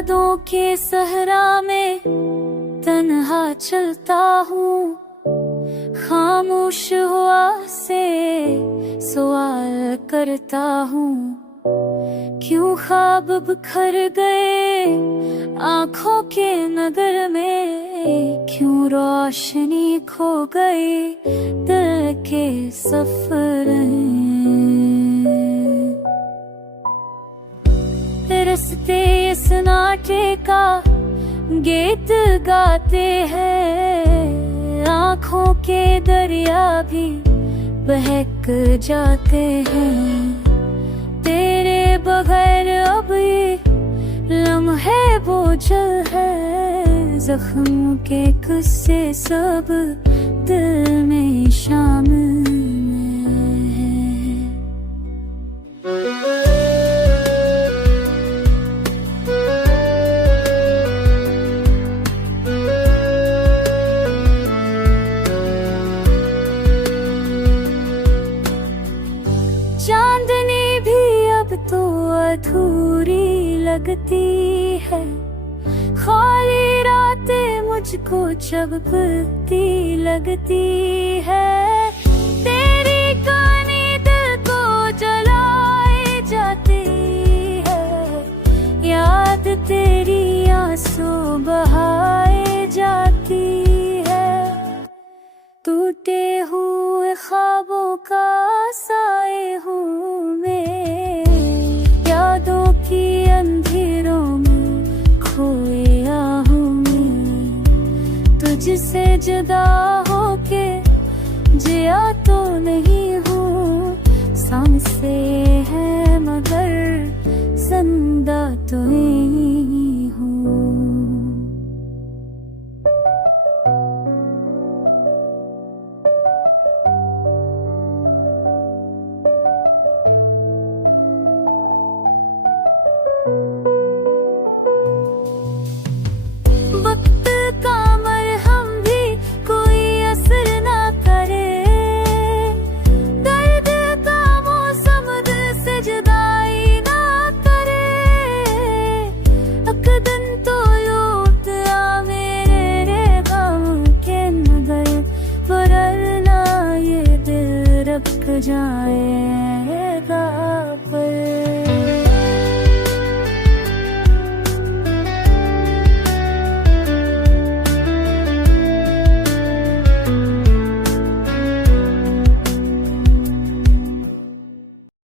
यादों के सहरा में तन्हा चलता हूँ, खामोश हुआ से सवाल करता हूँ। क्यों ख्वाब बिखर गए आँखों के नगर में, क्यों रोशनी खो गई दिल के सफर में। रस्ते इस नाटे का गीत गाते हैं, आँखों के दरिया भी बहक जाते हैं। तेरे बगैर अब ये लम्हे बोझल है, जख्म के किस्से सब दिल में शामिल है। चांदनी भी अब तो अधूरी लगती है, खाली रातें मुझको चुभती लगती है। तेरी कहानी दिल को जलाए जाती है, याद तेरी आंसू बहाए जाती है। टूटे हुए ख्वाबों का साए हूँ मैं, यादों की अंधेरों में खोया हूँ मैं। तुझसे जुदा होके जिया तो नहीं हूँ, सांसें है मगर जिंदा तो नहीं हूँ। वक्त का मरहम भी कोई असर ना करे, दर्द का मौसम दिल से जुदाई ना करे। एक दिन तो लौट आ मेरे रे गम के नगर, वरना ये दिल रख जाए।